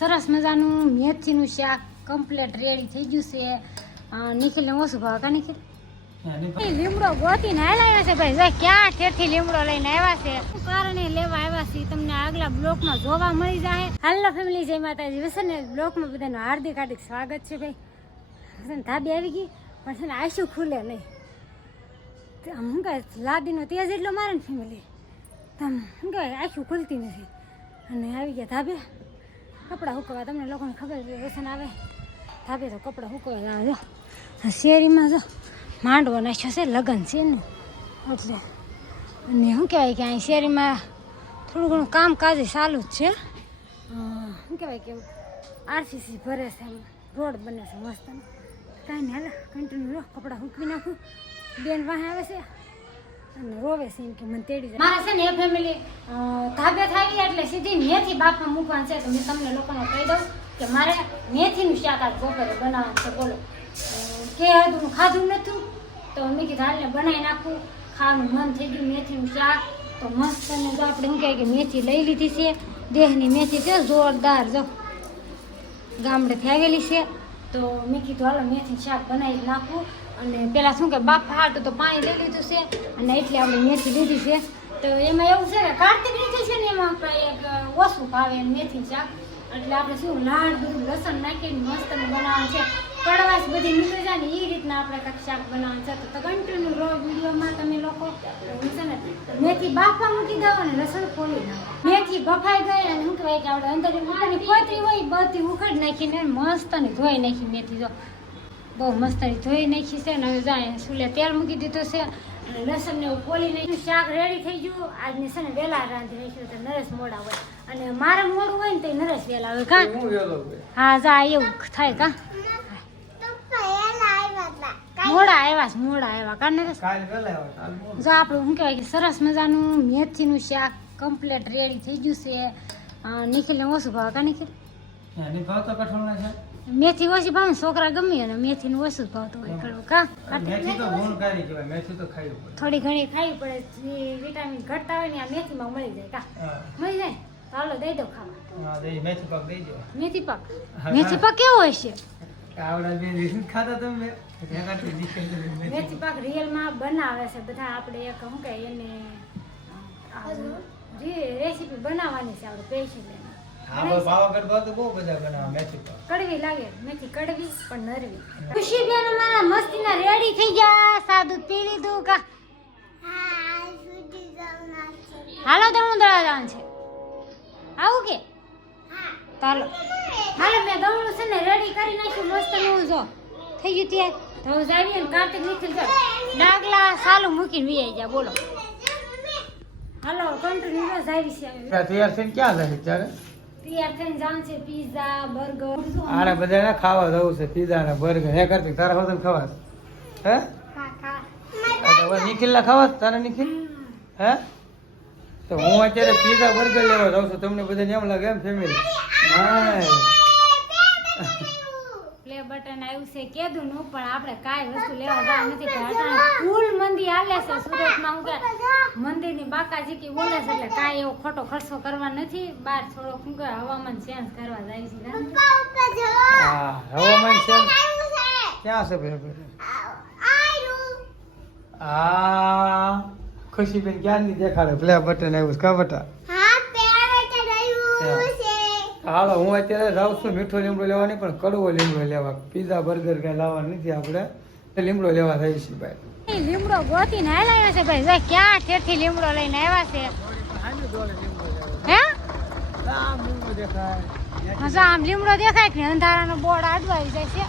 સરસ મજાનું મેથીનું શાક કમ્પ્લીટ રેડી થઈ ગયું છે. નિખિલને ઓછું ભાવ કા નિખિલ લીમડો ગોતીને આવ્યા છે ભાઈ. ક્યાં ઠેરથી લીમડો લઈને આવ્યા છે, કારણે લેવા આવ્યા છે તમને આગલા બ્લોકમાં જોવા મળી જાય. હાલો ફેમિલી, જય માતાજી. વસન બ્લોકમાં બધાનું હાર્દિક હાર્દિક સ્વાગત છે ભાઈ. વસન ધાબી આવી ગઈ પણ છે ને આશુ ખુલે નહીં. શું કહે લાદીનો તેજ એટલો મારે ને ફેમિલી, તમ શું કહે આશુ ખુલતી નથી. અને આવી ગયા ધાબે કપડાં હુકવા. તમને લોકોને ખબર છે વસન આવે ધાબે તો કપડાં હુકવા લાવે. જો શેરીમાં જો માંડવો નાખ્યો છે, લગ્ન છે ને એટલે. અને શું કહેવાય કે અહીં શેરીમાં થોડું ઘણું કામકાજ ચાલુ જ છે. શું કહેવાય કે આરસીસી ભરે છે, રોડ બને છે મસ્ત. કાંઈ નહીં હાલે કન્ટિન્યુ લો કપડાં હૂકવી નાખું. બેન વાહે આવે છે અને રોવે છે એમ કે મને તેડી જાય. મારે છે ને એ ફેમિલી ધાબે થાવી એટલે સીધી મેથી બાફમાં મૂકવાનું છે. તો મેં તમને લોકોને કહી દઉં કે મારે મેથીનું શાક આજ બપોરે બનાવવાનું છે. બોલો કે હું ખાધું નતું તો મેં કીધું હાલને બનાવી નાખું. ખાવાનું મન થઈ ગયું મેથીનું શાક તો મસ્ત. અને જો આપણે શું કહે કે મેથી લઈ લીધી છે, દેહની મેથી છે જોરદાર. જો ગામડેથી આવેલી છે તો મેં કીધું હાલો મેથીનું શાક બનાવી નાખું. અને પેલા શું કે બાફા હાટું તો પાણી લઈ લીધું છે અને એટલે આપણે મેથી લીધી છે. તો એમાં એવું છે કે કાર્તિક નીકળી છે ને એમાં એક ઓછું ભાવે મેથી શાક. એટલે આપણે શું લાડ દૂધ લસણ નાખીને મસ્ત બનાવવાનું છે. કડવાશ બધી નીકળી જાય ને એ રીતના આપણે કંઈક શાક બનાવવાનું છે. તો કન્ટિન્યુ રો વિડીયોમાં તમે લોકો છે ને મેથી બાફા મૂકી દો અને લસણ ફોલી નાખો. મેથી બફાઈ ગઈ અને શું કહેવાય કે આપણે અંદર ઉપરની પોતરી હોય બધી ઉખડી નાખીને મસ્તની ધોઈ નાખી મેથી. જો બહુ મસ્તની ધોઈ નાખી છે ને હવે જાય સુલે તેલ મૂકી દીધું છે અને લસણ ને એવું ફોલી નાખ્યું. શાક રેડી થઈ ગયું. આજની છે ને વહેલા રાંધી નાખ્યું તો નરેશ મોડા હોય અને મારે મોડું હોય ને તો નરેશ વહેલા હોય. કા હા જા એવું થાય કા મોડા આવ્યા કા નરેશ. જો આપણું શું કહેવાય કે સરસ મજાનું મેથીનું શાક કમ્પ્લીટ રેડી થઈ ગયું છે. નિખિલને ઓછું ભાવ કા નિખિલ મેથી ઓછી ભાવે છોકરા ગમે અને મેથીનું ઓછું ભાવતું હોય કડવું કા. થોડી ઘણી ખાવી પડે, વિટામિન ઘટતા હોય ને આ મેથીમાં મળી જાય કા. મળી જાય તો હાલો દઈ દો ખાવા. મેથી પાક કેવો હોય છે? મેથી પાક રિયલમાં બનાવે છે બધા. આપણે એક શું કહે એને રેસીપી બનાવવાની છે આપણે સ્પેશિયલ. કડવી લાગે મેથી, કડવી પણ નરવી. ખુશી બેન અમારા મસ્તીના રેડી થઈ ગયા. સાદું પી લીધું કા. હાલો તો હું દળાદાન છે આવું કે ચાલો હાલો. મેં દવણું છે ને રેડી કરી નાખ્યું મસ્ત નું. જો થઈ ગયું ત્યાં તો જાવીએ ને કાર્તિક નીકળી જાય ડાગલા સાલું મૂકીને વી ગયા. બોલો હાલો કન્ટિન્યુ જાવી છે. તૈયાર થઈને ક્યાં જાય ત્યારે? તૈયાર થઈને જાણ છે પીઝા બર્ગર આને બધાને ખાવા જવું છે. પીઝા ને બર્ગર હે કરતી તારા હોતન ખવાસ હે? હવે નિખિલ ના ખવાસ તારે નિખિલ હે? તો હું અત્યારે પીઝા બર્ગર લેવા જાઉં છું. તમને બધાને એમ લાગે એમ ફેમિલી? પ્લે બટન આવ્યું છે કીધું નું પણ આપણે કાંઈ વસ્તુ લેવા જવા નથી. ફૂલ મંદી હાલે છે સુરતમાં. હું કે મંદિરની બાકાજી કે બોલે છે એટલે કાંઈ એવો ખોટો ખર્ચો કરવા નથી. બહાર થોડો શું કે હવામાન ચેન્જ કરવા જાય છે. હા હવામાન ચેન્જ ક્યાં છે બરાબર? આ ખુશીબેન ક્યાંની દેખાડે પ્લે બટન આવ્યું છે કા બટા? હાલો હું અત્યારે જાઉં છું મીઠો લીમડો લેવા નહીં પણ કડવો લીમડો લેવા. પીઝા બર્ગર કઈ લાવવા નથી આપણે, લીમડો લેવા થઈ છે ભાઈ. લીમડો ગોતીને આવ્યા છે ભાઈ. ક્યાં ઠેરથી લીમડો લઈને આવ્યા છે હે? આમ લીમડો દેખાય કે અંધારાનો બોર્ડ આડવાઈ જાય છે.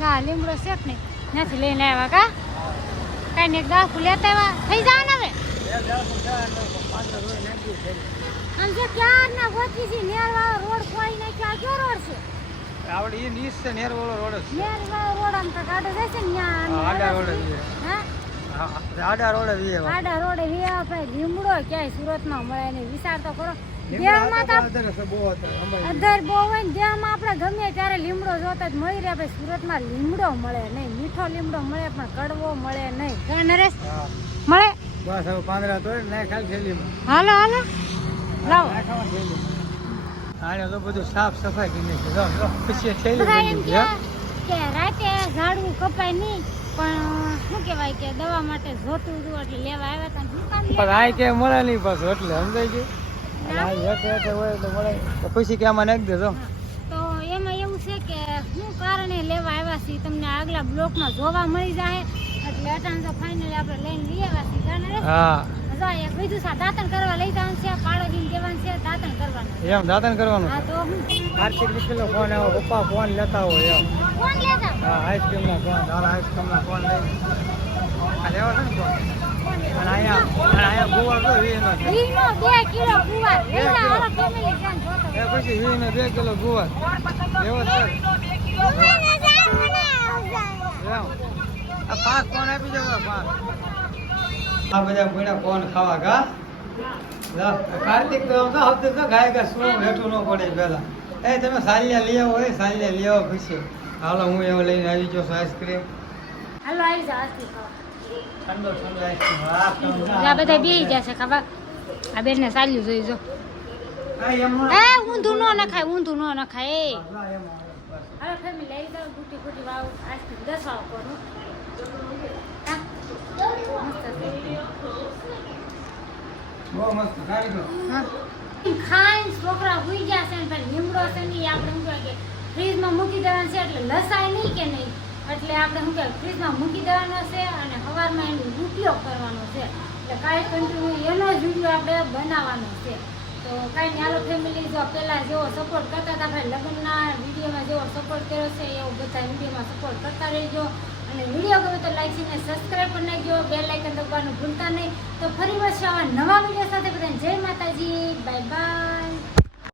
ના લીમડો છે કે નહીં નથી લઈને આવ્યા કા. કઈ ને ગાફું લેતા આવ્યા થઈ જાય ને હવે. આમ જે ક્યારના ગોતી છે નેરવાળો રોડ કોઈ નાખ્યો. આ કયો રોડ છે? આવડે એ નીસ છે નેરવાળો રોડ છે. નેરવાળો રોડ આમ તો કાઢો જાય છે ને ત્યાં આડા રોડ હે આડા રોડ આડા રોડે વિયા ભાઈ. લીમડો ક્યાંય સુરતમાં મળે નહીં. વિચાર તો કરો. દેહમાં તો અધર બહુ હોય ને દેહમાં આપણે ગમે ત્યારે લીમડો જોતા જ મળી રહે. ભાઈ સુરતમાં લીમડો મળે નહીં. મીઠો લીમડો મળે પણ કડવો મળે નહીં. નરેશ મળે બસ હવે પાંદડા તોડ ના ખાલી થેલીમાં. હાલો લાવો. આને તો બધું સાફ સફાઈ કરી છે. જો જો પછી થેલી બધા બની એમ ગઈ, કે રાતે ઝાડવું કપાય નહીં, પણ શું કહેવાય કે દવા માટે જોતું હતું એટલે લેવા આવ્યા હતા. શું કામ પણ લેવા? આ કે મળે નહીં પાછું એટલે સમજાય ગયું. અને આ હેઠે હેઠે હોય તો મળે તો પછી કે આમાં નાખી દેજો. તો એમાં એવું છે કે શું કારણે લેવા આવ્યા છીએ તમને આગલા બ્લોકમાં જોવા મળી જાય. એટલે અટાણ તો ફાઇનલી આપણે લઈને લઈ આવ્યા છીએ. જાણે રે? હા જો એક બીજું દાંતણ કરવા લઈ જવાનું છે, પાડોશીને કહેવાનું છે દાંતણ કરવાનું. એમ દાંતણ કરવાનું. હા તો હું આર્થિક નીકળેલો ફોન આવ્યો, પપ્પા ફોન લેતા હોય એમ. કોણ લેતા? હા આઈસ્ક્રીમના ફોન, હાલ આઈસ્ક્રીમના ફોન લઈ આ લેવા છે ને ફોન. અને અહીંયા ગુવાર તો વીનો છે. વીનો 2 કિલો ગુવાર લઈ આવો ફેમિલી ફ્રેન્ડ જોતો. એ પછી વીનો 2 કિલો ગુવાર એવો છે એમ. આ 5 ફોન આપી દેવા 5. આ બધા ભૂણા ફોન ખાવા ગા. કાર્તિક તો આમ તો હપ્તે તો ગાય ગા શું હેઠું ન પડે પેલા. એ તમે સાલિયા લઈ આવો, સાલિયા લઈ આવો ખુશી. હાલો હું એવો લઈને આવી ગયો છું આઈસ્ક્રીમ. હાલો આવી જા આસ્તી ખાવા. ઠંડો ઠંડો આઈસ્ક્રીમ. આ બધા બેહી જશે ખાવા. આ બેનને સાલ્યું જોઈ જો. એ ઊંધું ન નખાય, ઊંધું ન નખાય. એ હાલો ફેમિલી લઈ જાવ ગુટી ગુટી વાવ આઈસ્ક્રીમ 10 વાવ કોનું. હા મસ્ત છે. બહુ મસ્ત ખાઈ ગયો. હા ખાઈને છોકરા હુઈ ગયા છે ને પછી લીમડો છે ને ઈ આપણે શું કહેવાય કે ફ્રીજમાં મૂકી દેવાનું છે એટલે લસાય નહીં કે નહીં. એટલે આપણે શું કહેવાય ફ્રીજમાં મૂકી દેવાનો છે અને સવારમાં એનો ઉપયોગ કરવાનો છે. એટલે કાંઈ કન્ટિન્યુ એનો જ વિડીયો આપણે બનાવવાનો છે. તો કાંઈ નહીં હાલો ફેમિલી જો પહેલાં જેવો સપોર્ટ કરતા હતા ભાઈ લગ્નના વિડીયોમાં જેવો સપોર્ટ કર્યો છે એવો બધા વિડીયોમાં સપોર્ટ કરતા રહેજો. અને વિડીયો ગમે તો લાઈક અને સબસ્ક્રાઈબ કરી નાખજો, બેલ આઇકન દબાવવાનું ભૂલતા નહીં. તો ફરી પાછા આવા નવા વિડીયો સાથે બધાને જય માતાજી, બાય બાય.